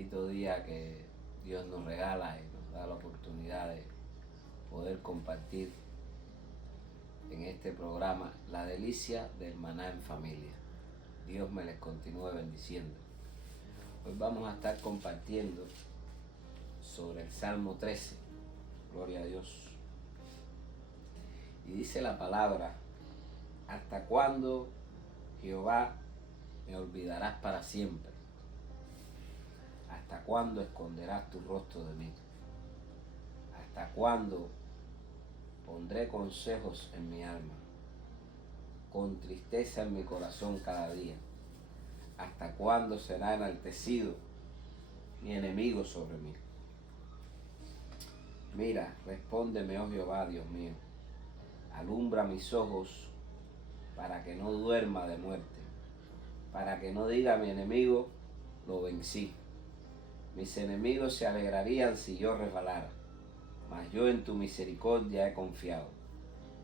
Bendito día que Dios nos regala y nos da la oportunidad de poder compartir en este programa la delicia del maná en familia. Dios me les continúe bendiciendo. Hoy vamos a estar compartiendo sobre el Salmo 13. Gloria a Dios. Y dice la palabra: ¿hasta cuándo, Jehová, me olvidarás para siempre? ¿Hasta cuándo esconderás tu rostro de mí? ¿Hasta cuándo pondré consejos en mi alma, con tristeza en mi corazón cada día? ¿Hasta cuándo será enaltecido mi enemigo sobre mí? Mira, respóndeme, oh Jehová, Dios mío. Alumbra mis ojos para que no duerma de muerte, para que no diga mi enemigo, lo vencí. Mis enemigos se alegrarían si yo resbalara, mas yo en tu misericordia he confiado.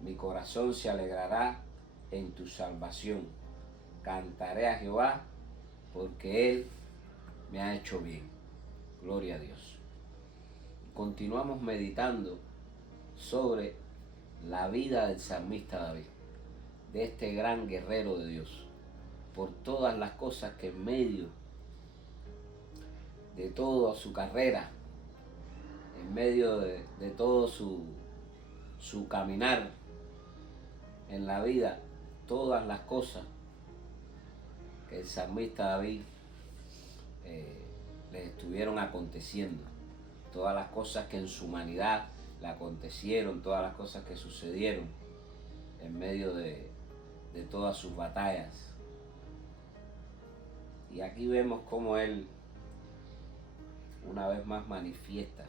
Mi corazón se alegrará en tu salvación. Cantaré a Jehová porque Él me ha hecho bien. Gloria a Dios. Continuamos meditando sobre la vida del salmista David, de este gran guerrero de Dios, por todas las cosas que en medio de toda su carrera, en medio de todo su caminar en la vida, todas las cosas que el salmista David le estuvieron aconteciendo, todas las cosas que en su humanidad le acontecieron, todas las cosas que sucedieron en medio de todas sus batallas. Y aquí vemos cómo él una vez más manifiesta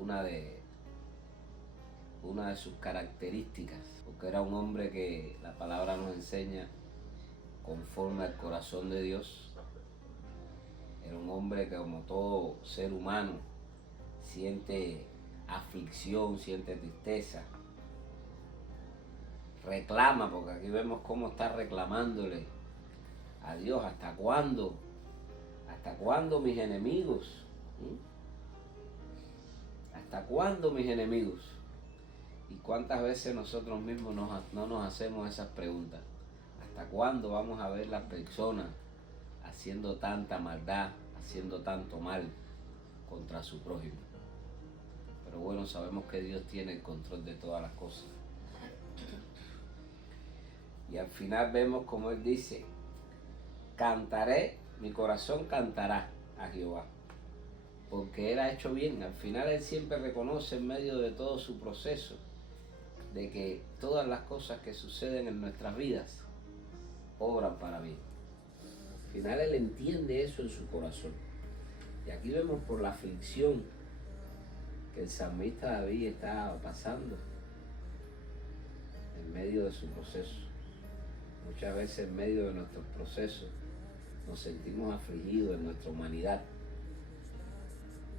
una de sus características, porque era un hombre que la palabra nos enseña conforme al corazón de Dios. Era un hombre que, como todo ser humano, siente aflicción, siente tristeza, reclama, porque aquí vemos cómo está reclamándole a Dios. ¿Hasta cuándo? ¿Hasta cuándo mis enemigos? ¿Hasta cuándo mis enemigos? ¿Y cuántas veces nosotros mismos no nos hacemos esas preguntas? ¿Hasta cuándo vamos a ver las personas haciendo tanta maldad, haciendo tanto mal contra su prójimo? Pero bueno, sabemos que Dios tiene el control de todas las cosas. Y al final vemos como él dice: cantaré, mi corazón cantará a Jehová, porque Él ha hecho bien. Al final Él siempre reconoce en medio de todo su proceso de que todas las cosas que suceden en nuestras vidas obran para bien. Al final Él entiende eso en su corazón. Y aquí vemos por la aflicción que el salmista David está pasando en medio de su proceso. Muchas veces en medio de nuestros procesos nos sentimos afligidos en nuestra humanidad.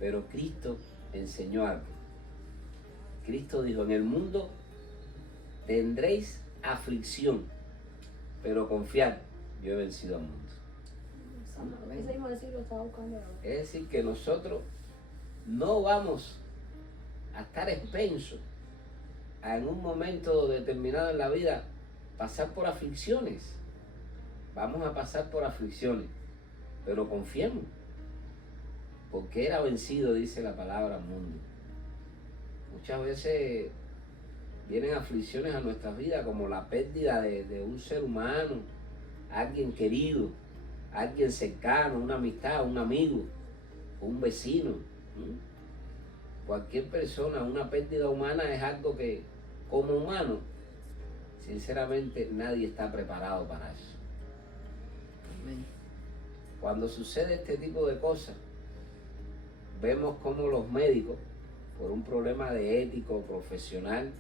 Pero Cristo enseñó algo. Cristo dijo: en el mundo tendréis aflicción, pero confiad, yo he vencido al mundo. Es decir, que nosotros no vamos a estar expensos a, en un momento determinado en la vida, pasar por aflicciones. Vamos a pasar por aflicciones, pero confiemos, porque Él ha vencido, dice la palabra, al mundo. Muchas veces vienen aflicciones a nuestras vidas, como la pérdida de un ser humano, alguien querido, alguien cercano, una amistad, un amigo, un vecino. Cualquier persona, una pérdida humana es algo que, como humano, sinceramente nadie está preparado para eso. Cuando sucede este tipo de cosas, vemos cómo los médicos, por un problema de ético profesional,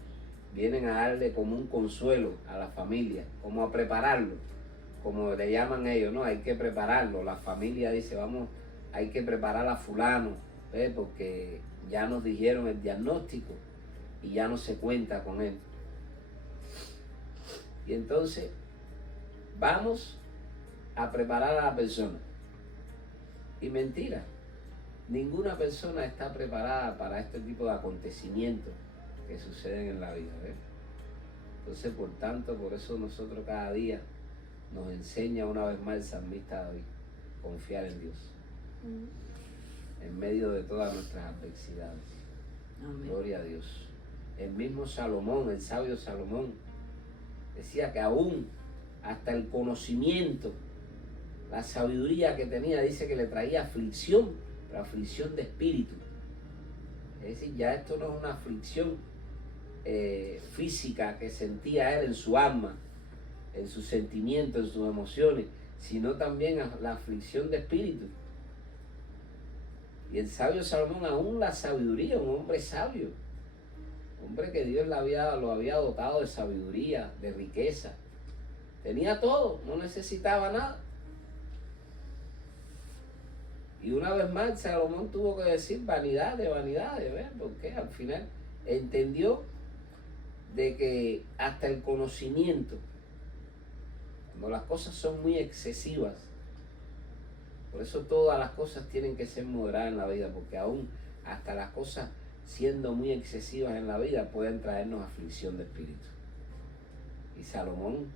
vienen a darle como un consuelo a la familia, como a prepararlo, como le llaman ellos, ¿no? Hay que prepararlo. La familia dice: vamos, hay que preparar a fulano, porque ya nos dijeron el diagnóstico y ya no se cuenta con él. Y entonces vamos a preparar a la persona. Y mentira, ninguna persona está preparada para este tipo de acontecimientos que suceden en la vida, ¿ves? Entonces, por tanto, por eso nosotros cada día nos enseña una vez más el salmista David, confiar en Dios, en medio de todas nuestras adversidades. Amén. Gloria a Dios. El mismo Salomón, el sabio Salomón, decía que aún hasta el conocimiento, la sabiduría que tenía, dice que le traía aflicción, pero aflicción de espíritu. Es decir, ya esto no es una aflicción física que sentía él en su alma, en sus sentimientos, en sus emociones, sino también la aflicción de espíritu. Y el sabio Salomón, aún la sabiduría, un hombre sabio, hombre que Dios lo había dotado de sabiduría, de riqueza, tenía todo, no necesitaba nada. Y una vez más Salomón tuvo que decir vanidad de vanidades, ¿ves? Porque al final entendió de que hasta el conocimiento, cuando las cosas son muy excesivas, por eso todas las cosas tienen que ser moderadas en la vida, porque aún hasta las cosas siendo muy excesivas en la vida pueden traernos aflicción de espíritu. Y Salomón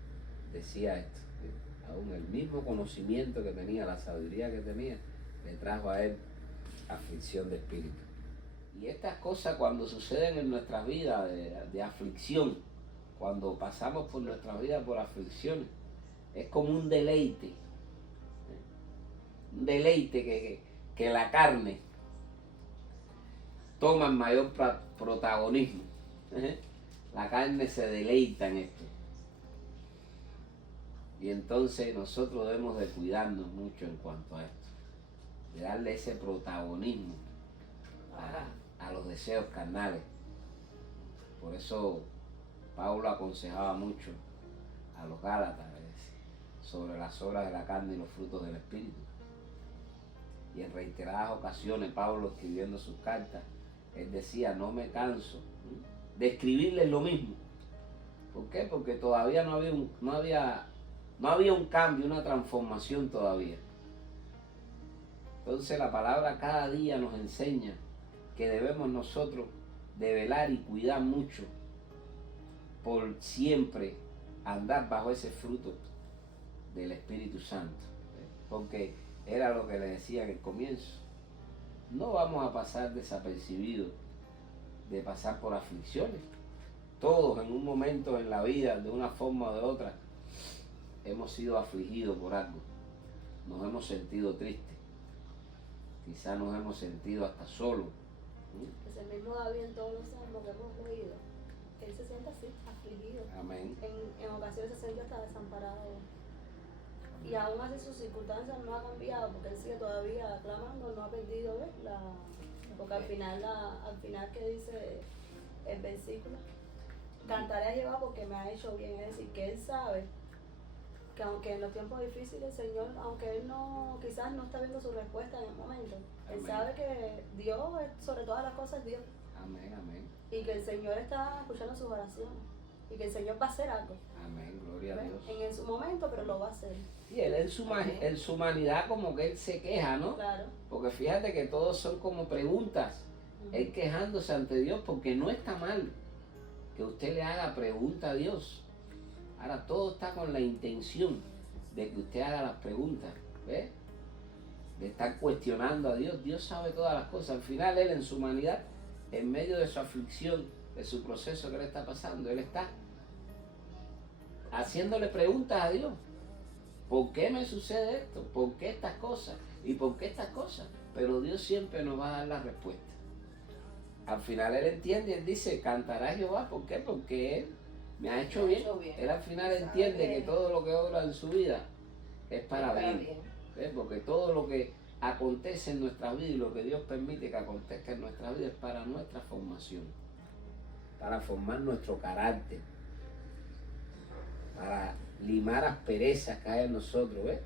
decía esto, que aún el mismo conocimiento que tenía, la sabiduría que tenía, le trajo a él aflicción de espíritu. Y estas cosas cuando suceden en nuestras vidas de aflicción, cuando pasamos por nuestra vida por aflicciones, es como un deleite que la carne toma el mayor protagonismo. La carne se deleita en esto. Y entonces nosotros debemos de cuidarnos mucho en cuanto a esto, de darle ese protagonismo a los deseos carnales. Por eso Pablo aconsejaba mucho a los Gálatas sobre las obras de la carne y los frutos del Espíritu. Y en reiteradas ocasiones Pablo, escribiendo sus cartas, él decía, no me canso de escribirles lo mismo. ¿Por qué? Porque todavía no había un cambio, una transformación todavía. Entonces la palabra cada día nos enseña que debemos nosotros de velar y cuidar mucho por siempre andar bajo ese fruto del Espíritu Santo. Porque era lo que le decía en el comienzo. No vamos a pasar desapercibidos de pasar por aflicciones. Todos en un momento en la vida, de una forma o de otra, hemos sido afligidos por algo. Nos hemos sentido tristes. Quizás nos hemos sentido hasta solos. Pues el mismo David en todos los salmos que hemos leído, él se siente así, afligido. Amén. En ocasiones se siente hasta desamparado. Y aún así sus circunstancias no han cambiado, porque él sigue todavía clamando, no ha perdido, ¿ves? Porque al final que dice el versículo, cantaré a Jehová porque me ha hecho bien. Es decir, que él sabe que aunque en los tiempos difíciles el Señor, aunque él quizás no está viendo su respuesta en el momento, él sabe que Dios, sobre todas las cosas, es Dios. Amén, amén. Y que el Señor está escuchando sus oraciones. Y que el Señor va a hacer algo. Amén, gloria a Dios. En su momento, pero lo va a hacer. Y él en su humanidad como que él se queja, ¿no? Claro. Porque fíjate que todos son como preguntas. Él quejándose ante Dios, porque no está mal que usted le haga pregunta a Dios. Ahora todo está con la intención de que usted haga las preguntas, ¿ves? De estar cuestionando a Dios. Dios sabe todas las cosas. Al final él en su humanidad, en medio de su aflicción, de su proceso que le está pasando, él está haciéndole preguntas a Dios. ¿Por qué me sucede esto? ¿Por qué estas cosas? ¿Y por qué estas cosas? Pero Dios siempre nos va a dar la respuesta. Al final él entiende, él dice, cantará a Jehová. ¿Por qué? Porque él me ha hecho bien. Él al final entiende que todo lo que obra en su vida es para bien. ¿Ves? Porque todo lo que acontece en nuestra vida y lo que Dios permite que acontezca en nuestra vida es para nuestra formación, para formar nuestro carácter, para limar asperezas que hay en nosotros, ¿ves?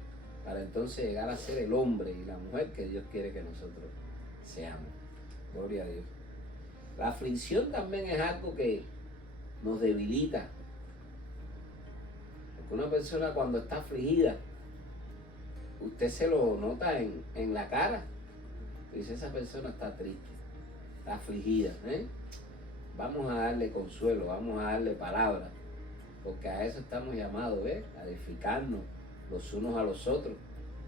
Para entonces llegar a ser el hombre y la mujer que Dios quiere que nosotros seamos. Gloria a Dios. La aflicción también es algo que nos debilita. Porque una persona cuando está afligida usted se lo nota en la cara. Dice, esa persona está triste, está afligida. Vamos a darle consuelo, vamos a darle palabras, porque a eso estamos llamados, a edificarnos los unos a los otros.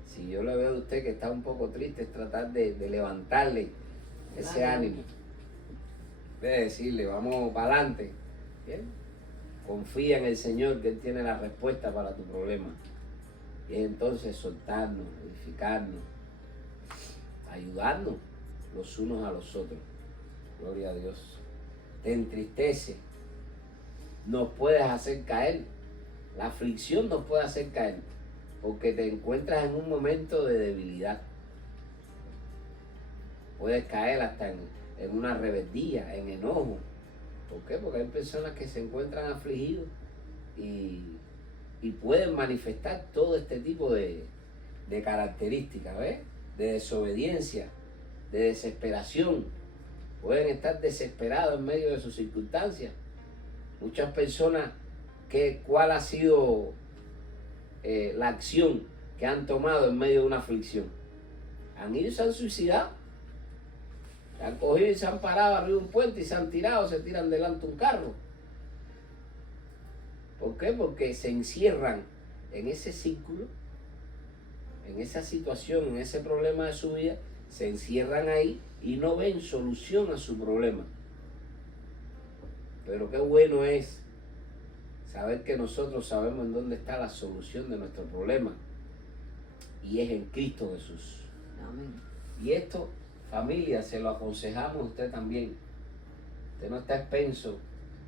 Si yo le veo a usted que está un poco triste, es tratar de levantarle ese ánimo. De decirle, vamos para adelante. ¿Bien? Confía en el Señor, que Él tiene la respuesta para tu problema. Y entonces soltarnos, edificarnos, ayudarnos los unos a los otros. Gloria a Dios. Te entristece, nos puedes hacer caer. La aflicción nos puede hacer caer, porque te encuentras en un momento de debilidad. Puedes caer hasta en una rebeldía, en enojo. ¿Por qué? Porque hay personas que se encuentran afligidos y pueden manifestar todo este tipo de características, ¿ves? De desobediencia, de desesperación. Pueden estar desesperados en medio de sus circunstancias. Muchas personas, ¿cuál ha sido la acción que han tomado en medio de una aflicción? Han ido y se han suicidado. Se han cogido y se han parado arriba de un puente y se han tirado, se tiran delante de un carro. ¿Por qué? Porque se encierran en ese círculo, en esa situación, en ese problema de su vida, se encierran ahí y no ven solución a su problema. Pero qué bueno es saber que nosotros sabemos en dónde está la solución de nuestro problema, y es en Cristo Jesús. Amén. Y esto, familia, se lo aconsejamos a usted también. Usted no está expenso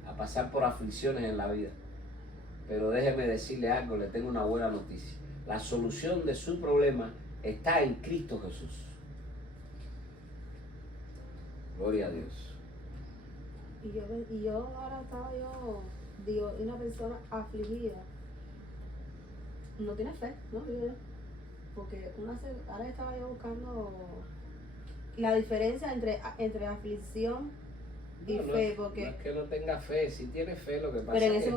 a pasar por aflicciones en la vida. Pero déjeme decirle algo, le tengo una buena noticia. La solución de su problema está en Cristo Jesús. Gloria a Dios. Y yo ahora estaba digo, una persona afligida no tiene fe, ¿no? Porque ahora estaba yo buscando la diferencia entre aflicción y fe, porque no es que no tenga fe, sí tiene fe, lo que pasa pero en es ese que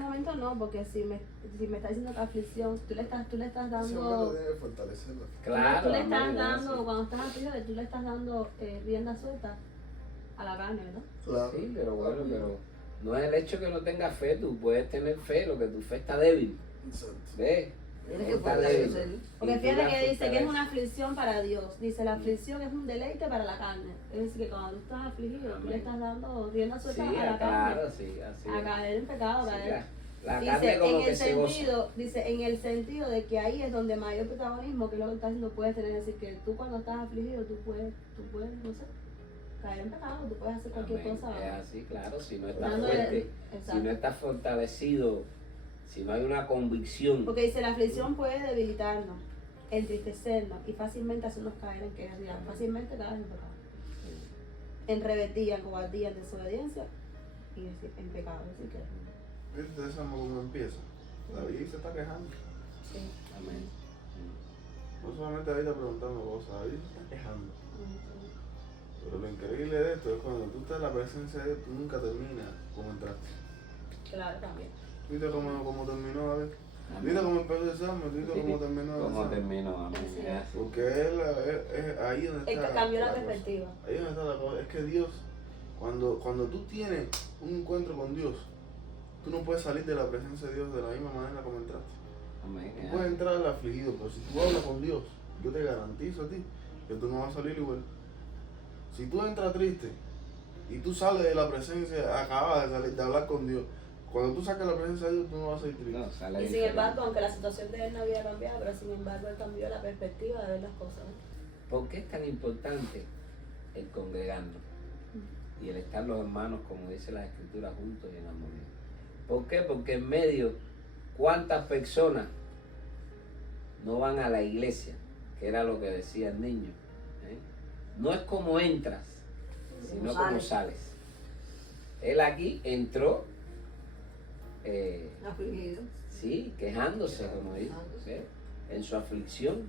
momento no, porque si me está diciendo que aflicción, tú le estás Ese momento dando, debe fortalecerlo. claro, tú le estás amén, dando, así. cuando estás afligido, tú le estás dando rienda suelta a la carne, ¿verdad? Claro. Sí, pero bueno, pero no es el hecho que no tengas fe, tú puedes tener fe, lo que tu fe está débil. Exacto. ¿Ves? Tienes que Está débil. fortalecer. Porque Y tú fíjate la que dice que es fortaleces. una aflicción para Dios. Dice, la aflicción es un deleite para la carne. Es decir, que cuando tú estás afligido, tú Amén. le estás dando rienda Sí, suelta a la carne. claro, sí, así A es. caer en pecado, a Sí, caer. la Dice, carne como en que el se goza. sentido, dice, en el sentido de que ahí es donde mayor protagonismo, que es lo que estás diciendo, puedes tener. Es decir, que tú cuando estás afligido, tú puedes, no sé, caer en pecado, tú puedes hacer cualquier Amén. cosa. Es así, claro, si no estás Dándole- fuerte, si exacto. no estás fortalecido, si no hay una convicción. Porque dice, la aflicción puede debilitarnos, entristecernos y fácilmente hacernos caer en quejas. Fácilmente caer en pecado. En rebeldía, en cobardía, en desobediencia y en pecado. Así que, ¿Viste esa cómo empieza? David se está quejando. sí. Amén. No solamente David está preguntando cosas, David se está quejando. Pero lo increíble de esto es cuando tú estás en la presencia de Dios, tú nunca terminas como entraste. Claro, también. ¿Viste cómo terminó David? Amén. ¿Viste cómo empezó el salmo? ¿Viste cómo terminó el ¿Cómo salmo? terminó? Amén. Sí. Es así. Porque él es ahí donde Es está. que cambió la cosa. perspectiva. Ahí donde está la cosa. Es que Dios, cuando tú tienes un encuentro con Dios, tú no puedes salir de la presencia de Dios de la misma manera como entraste. Amén. Tú puedes entrar al afligido, pero si tú hablas con Dios, yo te garantizo a ti que tú no vas a salir igual. Si tú entras triste y tú sales de la presencia, acabas de salir de hablar con Dios, cuando tú sacas la presencia de Dios, tú no vas a salir triste. No, sale Y sin diferente. embargo, aunque la situación de él no había cambiado, pero sin embargo él cambió la perspectiva de ver las cosas. ¿No? ¿Por qué es tan importante el congregarnos y el estar los hermanos, como dice la Escritura, juntos y en armonía? ¿Por qué? Porque en medio, ¿cuántas personas no van a la iglesia? Que era lo que decía el niño. No es como entras, sino como sales. Él aquí entró, Afligido. sí, quejándose, como dice, ¿ves? En su aflicción.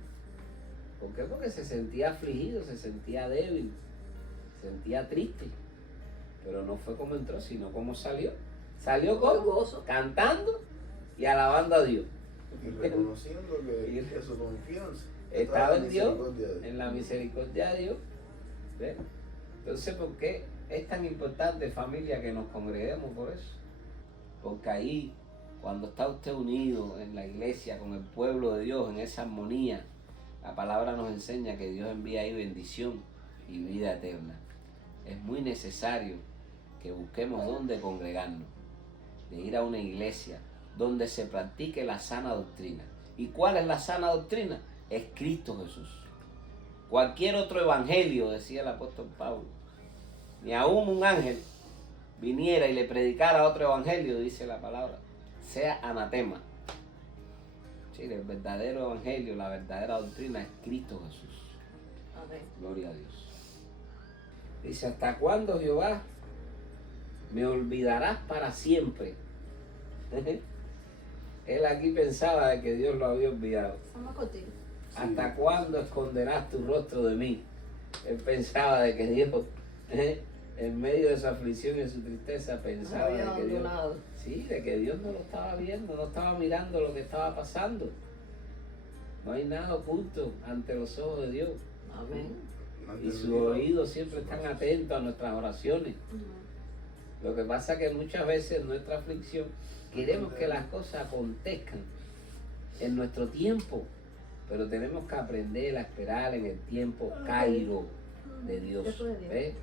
¿Por qué? Porque se sentía afligido, se sentía débil, se sentía triste. Pero no fue como entró, sino como salió. Salió Con como gozo. cantando y alabando a Dios. Y reconociendo que su confianza estaba en Dios, misericordia de Dios. en la misericordia de Dios. ¿Ves? Entonces, ¿por qué es tan importante, familia, que nos congreguemos por eso? Porque ahí, cuando está usted unido en la iglesia con el pueblo de Dios, en esa armonía, la palabra nos enseña que Dios envía ahí bendición y vida eterna. Es muy necesario que busquemos dónde congregarnos, de ir a una iglesia donde se practique la sana doctrina. ¿Y cuál es la sana doctrina? Es Cristo Jesús. Cualquier otro evangelio, decía el apóstol Pablo, ni aún un ángel viniera y le predicara otro evangelio, dice la palabra, sea anatema. Sí, el verdadero evangelio, la verdadera doctrina es Cristo Jesús. Amén. Gloria a Dios. Dice, ¿hasta cuándo, Jehová, me olvidarás para siempre? Él aquí pensaba de que Dios lo había olvidado. Estamos contigo. ¿Hasta cuándo esconderás tu rostro de mí? Él pensaba de que Dios, en medio de su aflicción y de su tristeza, pensaba de que Dios, sí, de que Dios no lo estaba viendo, no estaba mirando lo que estaba pasando. No hay nada oculto ante los ojos de Dios. Amén. Y sus oídos siempre están atentos a nuestras oraciones. Lo que pasa es que muchas veces en nuestra aflicción queremos que las cosas acontezcan en nuestro tiempo, pero tenemos que aprender a esperar en el tiempo Cairo de Dios. ¿Ves?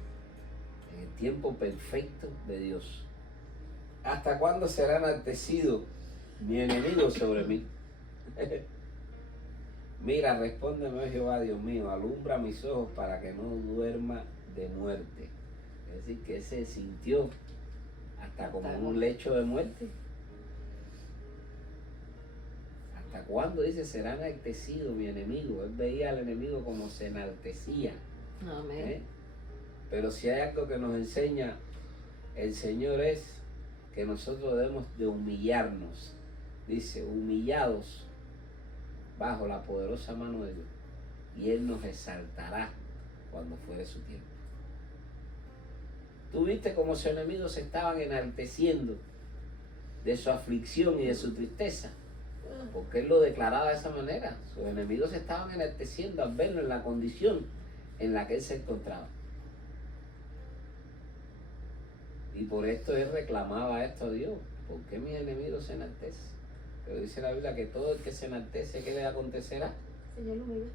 En el tiempo perfecto de Dios. ¿Hasta cuándo será enaltecido mi enemigo sobre mí? Mira, respóndeme, Jehová, Dios mío, alumbra mis ojos para que no duerma de muerte. Es decir, que se sintió hasta como en un lecho de muerte. ¿Hasta cuándo, dice, será enaltecido mi enemigo? Él veía al enemigo como se enaltecía. Amén. Pero si hay algo que nos enseña el Señor es que nosotros debemos de humillarnos. Dice, humillados bajo la poderosa mano de Dios, y Él nos exaltará cuando fuere su tiempo. Tú viste cómo sus enemigos se estaban enalteciendo de su aflicción y de su tristeza, porque Él lo declaraba de esa manera. Sus enemigos se estaban enalteciendo al verlo en la condición en la que Él se encontraba. Y por esto Él reclamaba esto a Dios. ¿Por qué mis enemigos se enaltecen? Pero dice la Biblia que todo el que se enaltece, ¿qué le acontecerá? Señor, humilla.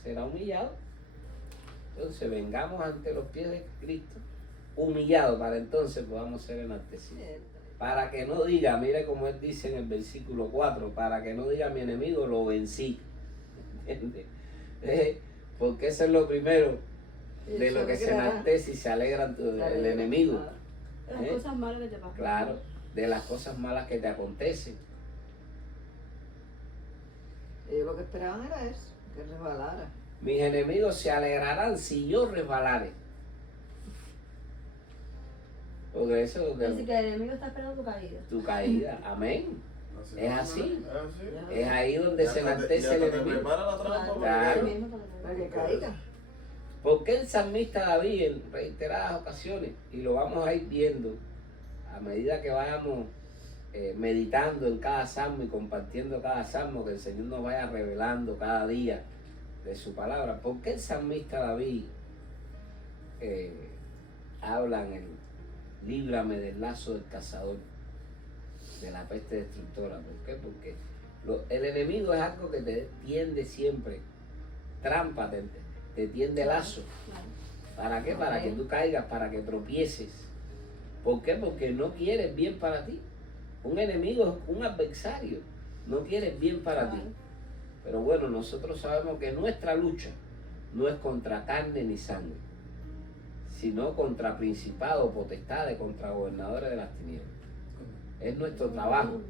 Será humillado. Entonces vengamos ante los pies de Cristo, humillados, para entonces podamos ser enaltecidos. Para que no diga, mire como Él dice en el versículo 4, para que no diga mi enemigo, lo vencí. ¿Entiendes? Porque eso es lo primero de lo que se enaltece y se alegra el enemigo. Las cosas malas que te pasan. Claro, de las cosas malas que te acontecen. Ellos lo que esperaban era eso, que resbalara. Mis enemigos se alegrarán si yo resbalare. Porque eso es lo Así que que el enemigo está esperando tu caída. tu caída. Amén. Es así. Es ahí donde Ya se te enaltece el enemigo. prepara la trampa. Claro. Él mismo te Para lo que caiga. Porque el salmista David en reiteradas ocasiones, y lo vamos a ir viendo a medida que vayamos meditando en cada salmo y compartiendo cada salmo, que el Señor nos vaya revelando cada día de su palabra. ¿Por qué el salmista David habla en el líbrame del lazo del cazador, de la peste destructora? ¿Por qué? Porque el enemigo es algo que te tiende siempre trampa, te tiende lazo. ¿Para qué? Para que tú caigas, para que tropieces. ¿Por qué? Porque no quiere el bien para ti. Un enemigo es un adversario, no quiere el bien para ti. Pero bueno, nosotros sabemos que nuestra lucha no es contra carne ni sangre, sino contra principados, potestades, contra gobernadores de las tinieblas. Es nuestro trabajo.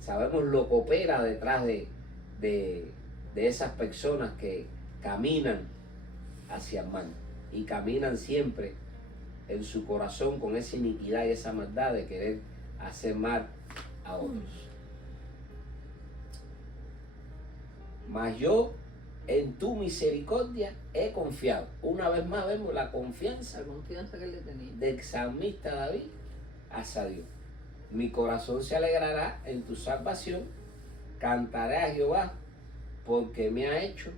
Sabemos lo que opera detrás de esas personas que caminan hacia el mal y caminan siempre en su corazón con esa iniquidad y esa maldad de querer hacer mal a otros. Mas yo en tu misericordia he confiado. Una vez más vemos la confianza La confianza que él le tenía. del salmista David hacia Dios. Mi corazón se alegrará en tu salvación, Cantaré a Jehová porque me ha hecho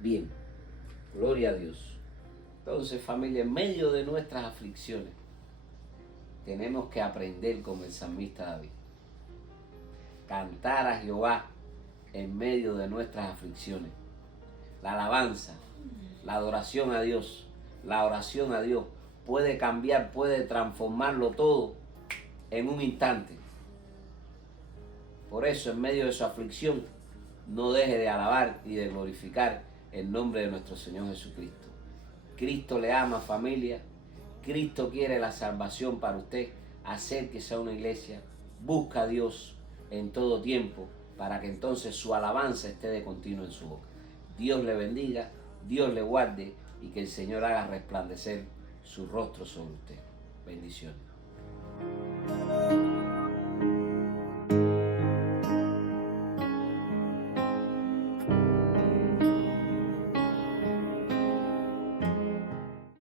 bien. Gloria a Dios. Entonces, familia, en medio de nuestras aflicciones, tenemos que aprender como el salmista David. Cantar a Jehová en medio de nuestras aflicciones. La alabanza, la adoración a Dios, la oración a Dios puede cambiar, puede transformarlo todo en un instante. Por eso, en medio de su aflicción, no deje de alabar y de glorificar el nombre de nuestro Señor Jesucristo. Cristo le ama, familia. Cristo quiere la salvación para usted. Acérquese a una iglesia. Busca a Dios en todo tiempo para que entonces su alabanza esté de continuo en su boca. Dios le bendiga, Dios le guarde y que el Señor haga resplandecer su rostro sobre usted. Bendiciones.